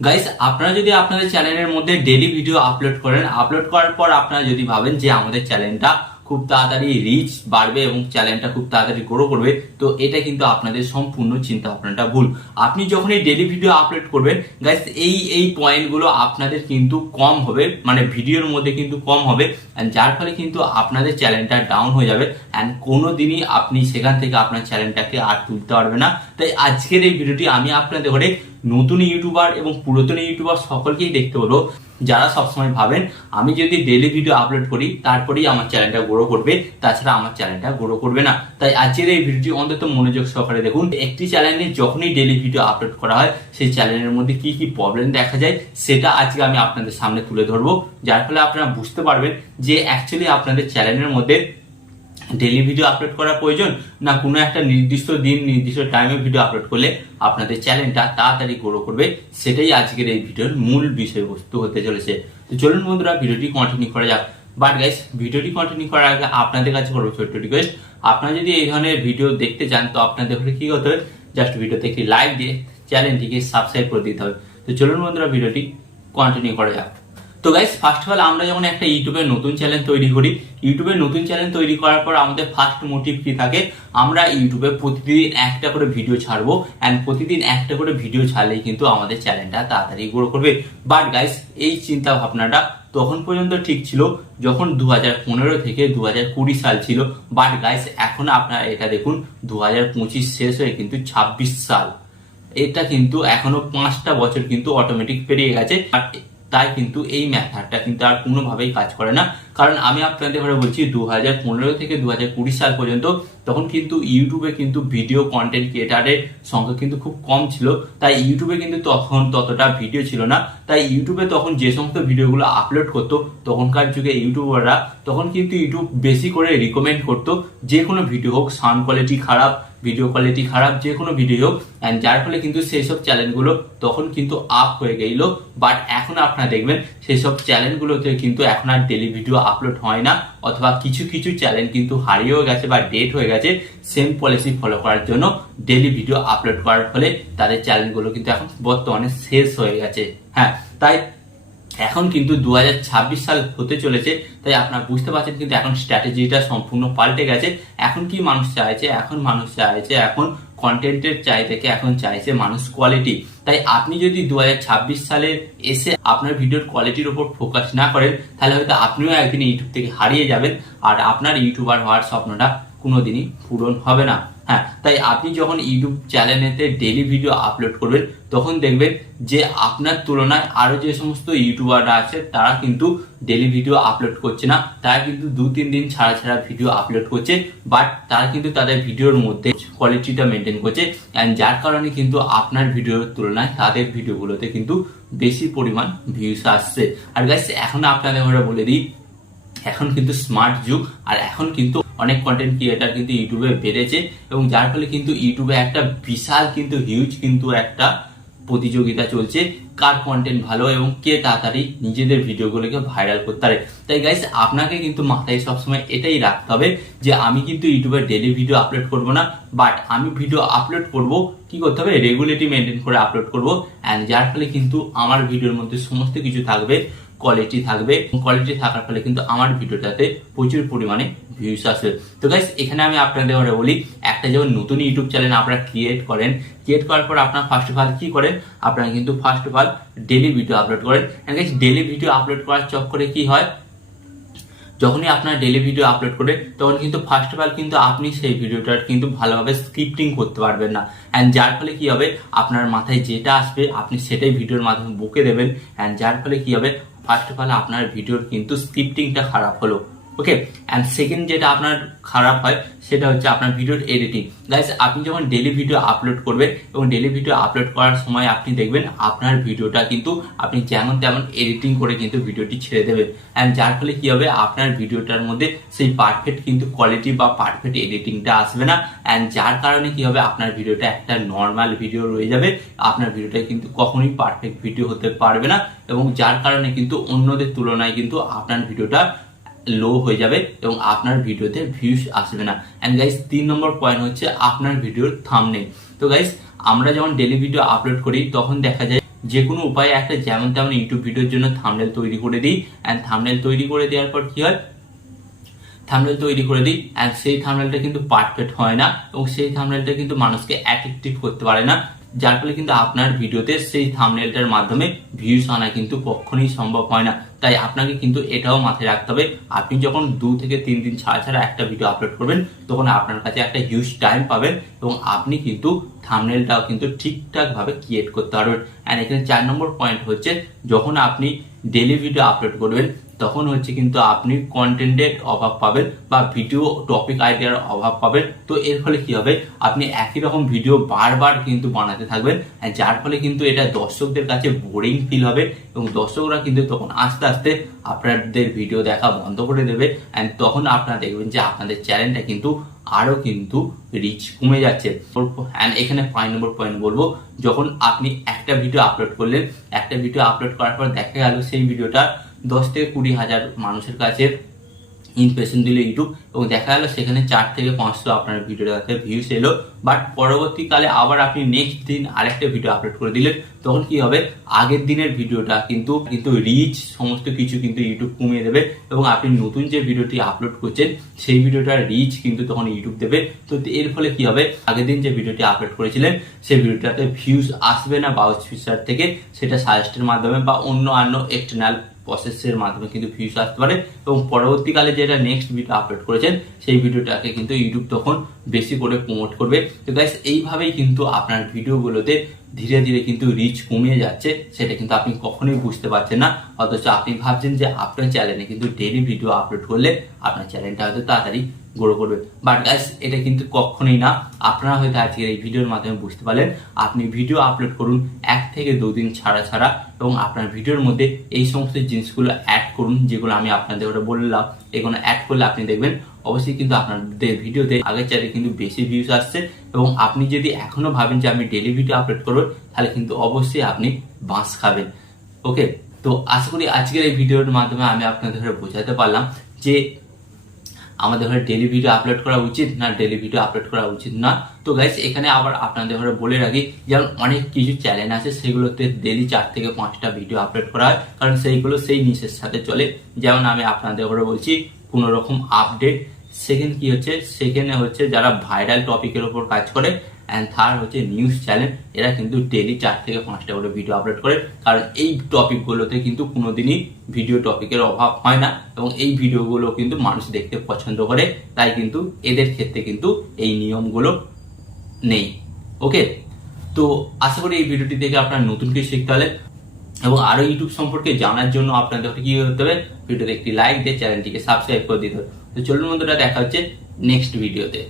Guys, আপনারা যদি আপনাদের চ্যানেলের মধ্যে ডেইলি ভিডিও আপলোড করেন, আপলোড করার পর আপনারা যদি ভাবেন যে আমাদের চ্যানেলটা খুব তাড়াতাড়ি রিচ বাড়বে এবং চ্যানেলটা খুব তাড়াতাড়ি গ্রো করবে, তো এটা কিন্তু আপনাদের সম্পূর্ণ চিন্তা ভাবনাটা ভুল। আপনি যখন এই ডেইলি ভিডিও আপলোড করবেন গাইস, এই পয়েন্টগুলো আপনাদের কিন্তু কম হবে, মানে ভিডিওর মধ্যে কিন্তু কম হবে, যার ফলে কিন্তু আপনাদের চ্যানেলটা ডাউন হয়ে যাবে অ্যান্ড কোনো দিনই আপনি সেখান থেকে আপনার চ্যানেলটাকে আর তুলতে পারবে না। তাই আজকের এই ভিডিওটি আমি আপনাদের ঘরে নতুন ইউটিউবার এবং পুরাতন ইউটিউবার সকলকেই দেখতে বলবো, যারা সবসময় ভাবেন আমি যদি ডেইলি ভিডিও আপলোড করি তারপরেই আমার চ্যানেলটা গ্রো করবে, তাছাড়া আমার চ্যানেলটা গ্রো করবে না। তাই আজকের এই ভিডিওটি অন্তত মনোযোগ সহকারে দেখুন। একটি চ্যানেলে যখনই ডেইলি ভিডিও আপলোড করা হয় সেই চ্যানেলের মধ্যে কি কি প্রবলেম দেখা যায় সেটা আজকে আমি আপনাদের সামনে তুলে ধরবো, যার ফলে আপনারা বুঝতে পারবেন যে অ্যাকচুয়ালি আপনাদের চ্যানেলের মধ্যে ডেইলি ভিডিও আপলোড করা প্রয়োজন না কোনো একটা নির্দিষ্ট দিন নির্দিষ্ট টাইমে ভিডিও আপলোড করলে আপনাদের চ্যানেলটা তাড়াতাড়ি গ্রো করবে। সেটাই আজকের এই ভিডিওর মূল বিষয়বস্তু হতে চলেছে। তো চলুন বন্ধুরা, ভিডিওটি কন্টিনিউ করা যাক। বাট গাইস, ভিডিওটি কন্টিনিউ করার আগে আপনাদের কাছে করবো ছোট্ট রিকোয়েস্ট, আপনারা যদি এই ধরনের ভিডিও দেখতে চান তো আপনাদের হলে কি করতে হবে, জাস্ট ভিডিওতে একটি লাইক দিয়ে চ্যানেলটিকে সাবস্ক্রাইব করে দিতে হবে। তো চলুন বন্ধুরা, ভিডিওটি কন্টিনিউ করা যাক। তো গাইস, ফার্স্ট অফ অল আমরা যখন একটা ইউটিউবের নতুন চ্যানেল তৈরি করি, ইউটিউবের নতুন চ্যানেল তৈরি করার পর আমাদের ফার্স্ট মোটিভ কি থাকে, আমরা ইউটিউবে প্রতিদিন একটা করে ভিডিও ছাড়বো অ্যান্ড প্রতিদিন একটা করে ভিডিও ছাড়লেই কিন্তু আমাদের চ্যানেলটা তাড়াতাড়ি গ্রো করবে। বাট গাইস, এই চিন্তা ভাবনাটা তখন পর্যন্ত ঠিক ছিল যখন 2015 থেকে 2020 সাল ছিল। বাট গাইস, এখন আপনারা এটা দেখুন 2025 শেষ হয়ে কিন্তু 26 সাল, এটা কিন্তু এখনো 5টা বছর কিন্তু অটোমেটিক পেরিয়ে গেছে। তাই কিন্তু এই মেথডটা কিন্তু আর কোনোভাবেই কাজ করে না। কারণ আমি আপনাদের ঘরে বলছি 2015 থেকে 2020 সাল পর্যন্ত তখন কিন্তু ইউটিউবে কিন্তু ভিডিও কন্টেন্ট ক্রিয়েটারের সংখ্যা কিন্তু খুব কম ছিল। তাই ইউটিউবে কিন্তু তখন ততটা ভিডিও ছিল না। তাই ইউটিউবে তখন যে সমস্ত ভিডিওগুলো আপলোড করতো তখনকার যুগে ইউটিউবাররা তখন কিন্তু ইউটিউব বেশি করে রিকমেন্ড করতো যে কোনো ভিডিও হোক, সাউন্ড কোয়ালিটি খারাপ, ভিডিও কোয়ালিটি খারাপ, যে কোনো ভিডিও হোক, অ্যান্ড যার ফলে কিন্তু সেই সব চ্যানেলগুলো তখন কিন্তু আপ হয়ে গেল। বাট এখন আপনারা দেখবেন সেই সব চ্যানেলগুলোতে কিন্তু এখন আর ডেইলি ভিডিও আপলোড হয় না, অথবা কিছু কিছু চ্যানেল কিন্তু হারিয়েও গেছে বা ডেট হয়ে গেছে সেম পলিসি ফলো করার জন্য ডেইলি ভিডিও আপলোড করার ফলে তাদের চ্যানেলগুলো কিন্তু এখন বর্তমানে শেষ হয়ে গেছে। হ্যাঁ, তাই এখন কিন্তু 2026 সাল হতে চলেছে। তাই আপনারা বুঝতে পারছেন কিন্তু এখন স্ট্র্যাটেজিটা সম্পূর্ণ পাল্টে গেছে। এখন কি মানুষ চাইছে, এখন মানুষ চাইছে এখন কন্টেন্টের চাই থেকে এখন চাইছে মানুষ কোয়ালিটি। তাই আপনি যদি 2026 সালে এসে আপনার ভিডিওর কোয়ালিটির উপর ফোকাস না করেন তাহলে হয়তো আপনিও একদিন ইউটিউব থেকে হারিয়ে যাবেন আর আপনার ইউটিউবার হওয়ার স্বপ্নটা কোনোদিনই পূরণ হবে না। হ্যাঁ, তাই আপনি যখন ইউটিউব চ্যানেলেতে ডেইলি ভিডিও আপলোড করবেন তখন দেখবেন যে আপনার তুলনায় আরো যে সমস্ত ইউটিউবাররা আছে তারা কিন্তু ডেইলি ভিডিও আপলোড করছে না, তারা কিন্তু 2-3 দিন ছাড়া ছাড়া ভিডিও আপলোড করছে। বাট তারা কিন্তু তাদের ভিডিওর মধ্যে কোয়ালিটিটা মেনটেন করছে, অ্যান্ড যার কারণে কিন্তু আপনার ভিডিওর তুলনায় তাদের ভিডিওগুলোতে কিন্তু বেশি পরিমাণ ভিউস আসছে। আর গাইস, এখন আপনাদের ঘরে বলে দিই, এখন কিন্তু স্মার্ট যুগ আর এখন কিন্তু অনেক কন্টেন্ট ক্রিয়েটার কিন্তু ইউটিউবে বেড়েছে এবং যার ফলে কিন্তু ইউটিউবে একটা বিশাল কিন্তু হিউজ কিন্তু একটা প্রতিযোগিতা চলছে কার কন্টেন্ট ভালো এবং কে তাড়াতাড়ি নিজেদের ভিডিওগুলোকে ভাইরাল করতে পারে। তাই গাইস, আপনাকে কিন্তু মাথায় সবসময় এটাই রাখতে হবে যে আমি কিন্তু ইউটিউবে ডেইলি ভিডিও আপলোড করব না, বাট আমি ভিডিও আপলোড করব কি করতে হবে, রেগুলারিটি মেনটেন করে আপলোড করব, অ্যান্ড যার ফলে কিন্তু আমার ভিডিওর মধ্যে সমস্ত কিছু থাকবে, কোয়ালিটি থাকবে, কোয়ালিটি থাকার ফলে কিন্তু আমার ভিডিওটাতে প্রচুর পরিমাণে ভিউস আসবে। তো গাইস, এখানে আমি আপনাদের ঘরে বলি, একটা যখন নতুন ইউটিউব চ্যানেল আপনারা ক্রিয়েট করেন, ক্রিয়েট করার পর আপনারা ফার্স্ট অফ অল কি করেন, আপনারা কিন্তু first of all daily video upload করেন। And guys, daily video upload করার চক্করে কি হয়, যখনই আপনার ডেইলি ভিডিও আপলোড করে তখন কিন্তু ফার্স্ট অফ অল কিন্তু আপনি সেই ভিডিওটার কিন্তু ভালোভাবে স্ক্রিপ্টিং করতে পারবেন না, অ্যান্ড যার ফলে কি হবে, আপনার মাথায় যেটা আসবে আপনি সেটাই ভিডিওর মাধ্যমে বকে দেবেন, অ্যান্ড যার ফলে কি হবে, ফার্স্ট অফ অল আপনার ভিডিওর কিন্তু স্ক্রিপ্টিংটা খারাপ হলো। ওকে, অ্যান্ড সেকেন্ড যেটা আপনার খারাপ হয় সেটা হচ্ছে আপনার ভিডিওর এডিটিং। গাইস, আপনি যখন ডেইলি ভিডিও আপলোড করবেন এবং ডেইলি ভিডিও আপলোড করার সময় আপনি দেখবেন আপনার ভিডিওটা কিন্তু আপনি যেমন তেমন এডিটিং করে কিন্তু ভিডিওটি ছেড়ে দেবেন, অ্যান্ড যার ফলে কি হবে, আপনার ভিডিওটার মধ্যে সেই পারফেক্ট কিন্তু কোয়ালিটি বা পারফেক্ট এডিটিংটা আসবে না, অ্যান্ড যার কারণে কি হবে, আপনার ভিডিওটা একটা নর্মাল ভিডিও রয়ে যাবে, আপনার ভিডিওটা কিন্তু কখনোই পারফেক্ট ভিডিও হতে পারবে না, এবং যার কারণে কিন্তু অন্যদের তুলনায় কিন্তু আপনার ভিডিওটা লো হয়ে যাবে এবং আপনার ভিডিওতে ভিউস আসবে না। এন্ড গাইস, 3 নম্বর পয়েন্ট হচ্ছে আপনার ভিডিওর থাম্বনেল। তো গাইস, আমরা যখন ডেইলি ভিডিও আপলোড করি তখন দেখা যায় যে কোনো উপায়ে একটা যেমন তেমন ইউটিউব ভিডিওর জন্য থাম্বনেল তৈরি করে দিই, অ্যান্ড থাম্বনেল তৈরি করে দেওয়ার পর কি হয়, থাম্বনেল তৈরি করে দিই, অ্যান্ড সেই থাম্বনেলটা কিন্তু পারফেক্ট হয় না এবং সেই থাম্বনেলটা কিন্তু মানুষকে অ্যাট্রাকটিভ করতে পারে না, যার ফলে কিন্তু আপনার ভিডিওতে সেই থাম্বনেলটার মাধ্যমে ভিউজ আনা কিন্তু কখনোই সম্ভব হয় না। তাই আপনাকে কিন্তু এটাও মাথায় রাখতে হবে, আপনি যখন 2 থেকে 3 দিন ছাড়া ছাড়া একটা ভিডিও আপলোড করবেন তখন আপনার কাছে একটা হিউজ টাইম পাবেন এবং আপনি কিন্তু থাম্বনেলটাও কিন্তু ঠিকঠাক ভাবে ক্রিয়েট করতে পারবেন। অ্যান্ড এখানে 4 নম্বর পয়েন্ট হচ্ছে, যখন আপনি ডেইলি ভিডিও আপলোড করবেন তখন হচ্ছে কিন্তু আপনি কন্টেন্টের অভাব পাবেন বা ভিডিও টপিক আইডিয়ার অভাব পাবেন। তো এর ফলে কি হবে, আপনি একই রকম ভিডিও বারবার কিন্তু বানাতে থাকবেন, যার ফলে কিন্তু এটা দর্শকদের কাছে বোরিং ফিল হবে এবং দর্শকরা কিন্তু তখন আস্তে আস্তে আপনাদের ভিডিও দেখা বন্ধ করে দেবে, অ্যান্ড তখন আপনারা দেখবেন যে আপনাদের চ্যানেলটা কিন্তু আরো কিন্তু রিচ কমে যাচ্ছে। অ্যান্ড এখানে 5 নম্বর পয়েন্ট বলবো, যখন আপনি একটা ভিডিও আপলোড করলেন, একটা ভিডিও আপলোড করার পর দেখা গেল সেই ভিডিওটা 10 থেকে 20 হাজার মানুষের কাছে ইমপ্রেশন দিল ইউটিউব এবং দেখা গেল সেখানে 4 থেকে 500 আপনার ভিডিওটাতে ভিউস এলো, বাট পরবর্তীকালে আবার আপনি নেক্সট দিন আরেকটা ভিডিও আপলোড করে দিলেন, তখন কি হবে, আগের দিনের ভিডিওটা কিন্তু রিচ সমস্ত কিছু কিন্তু ইউটিউব কমিয়ে দেবে এবং আপনি নতুন যে ভিডিওটি আপলোড করছেন সেই ভিডিওটার রিচ কিন্তু তখন ইউটিউব দেবে। তো এর ফলে কি হবে, আগের দিন যে ভিডিওটি আপলোড করেছিলেন সেই ভিডিওটাতে ভিউজ আসবে না বাউচ ফিচার থেকে, সেটা সাজেস্টের মাধ্যমে বা অন্য এক্সটার্নাল প্রসেসের মাধ্যমে কিন্তু ভিউজ আসতে পারে এবং পরবর্তীকালে যেটা নেক্সট ভিডিও আপলোড করেছেন সেই ভিডিওটাকে কিন্তু ইউটিউব তখন বেশি করে প্রমোট করবে। তো গাইস এইভাবেই কিন্তু আপনার ভিডিওগুলোতে ধীরে ধীরে কিন্তু রিচ কমিয়ে যাচ্ছে, সেটা কিন্তু আপনি কখনোই বুঝতে পারছেন না, অথচ আপনি ভাবছেন যে আপনার চ্যানেলে কিন্তু ডেইলি ভিডিও আপলোড করলে আপনার চ্যানেলটা হয়তো তাড়াতাড়ি গ্রো করবে, বাট গাইস এটা কিন্তু কখনোই না। আপনারা হয়তো আজকের এই ভিডিওর মাধ্যমে বুঝতে পারলেন, আপনি ভিডিও আপলোড করুন 1 থেকে 2 দিন ছাড়া ছাড়া এবং আপনার ভিডিওর মধ্যে এই সমস্ত জিনিসগুলো অ্যাড করুন যেগুলো আমি আপনাদের ওটা বললাম, এগুলো অ্যাড করলে আপনি দেখবেন অবশ্যই কিন্তু আপনাদের ভিডিওতে আগের চাইতে কিন্তু বেশি ভিউজ আসছে এবং আপনি যদি এখনো ভাবেন যে আমি ডেইলি ভিডিও আপলোড করবো তাহলে কিন্তু অবশ্যই আপনি বাঁশ খাবেন। ওকে, তো আশা করি আজকের এই ভিডিওর মাধ্যমে আমি আপনাদের বোঝাতে পারলাম যে আমাদের ঘরে ডেইলি ভিডিও আপলোড করা উচিত না ডেইলি ভিডিও আপলোড করা উচিত না। তো গাইস এখানে আবার আপনাদের ঘরে বলে রাখি, যেমন অনেক কিছু চ্যানেল আছে সেগুলোতে ডেইলি 4 থেকে 5টা ভিডিও আপলোড করা হয়, কারণ সেইগুলো সেই নিচের সাথে চলে। যেমন আমি আপনাদের ঘরে বলছি কোনো রকম আপডেট, সেকেন্ড কি হচ্ছে, সেকেন্ডে হচ্ছে যারা ভাইরাল টপিকের উপর কাজ করে, অ্যান্ড থার্ড হচ্ছে নিউজ চ্যানেল, এরা কিন্তু ডেইলি 4 থেকে 5টা করে ভিডিও আপলোড করে, কারণ এই টপিকগুলোতে কিন্তু কোনোদিনই ভিডিও টপিকের অভাব হয় না এবং এই ভিডিওগুলো কিন্তু মানুষ দেখতে পছন্দ করে, তাই কিন্তু এদের ক্ষেত্রে কিন্তু এই নিয়মগুলো নেই। ওকে, তো আশা করি এই ভিডিওটি দেখে আপনারা নতুন কিছু শিখতে পারলেন এবং আরো ইউটিউব সম্পর্কে জানার জন্য আপনাদের কি করতে হবে, ভিডিওতে একটি লাইক দিয়ে চ্যানেলটিকে সাবস্ক্রাইব করে দিতে হবে। তো চলুন বন্ধুরা, দেখা হচ্ছে নেক্সট ভিডিওতে।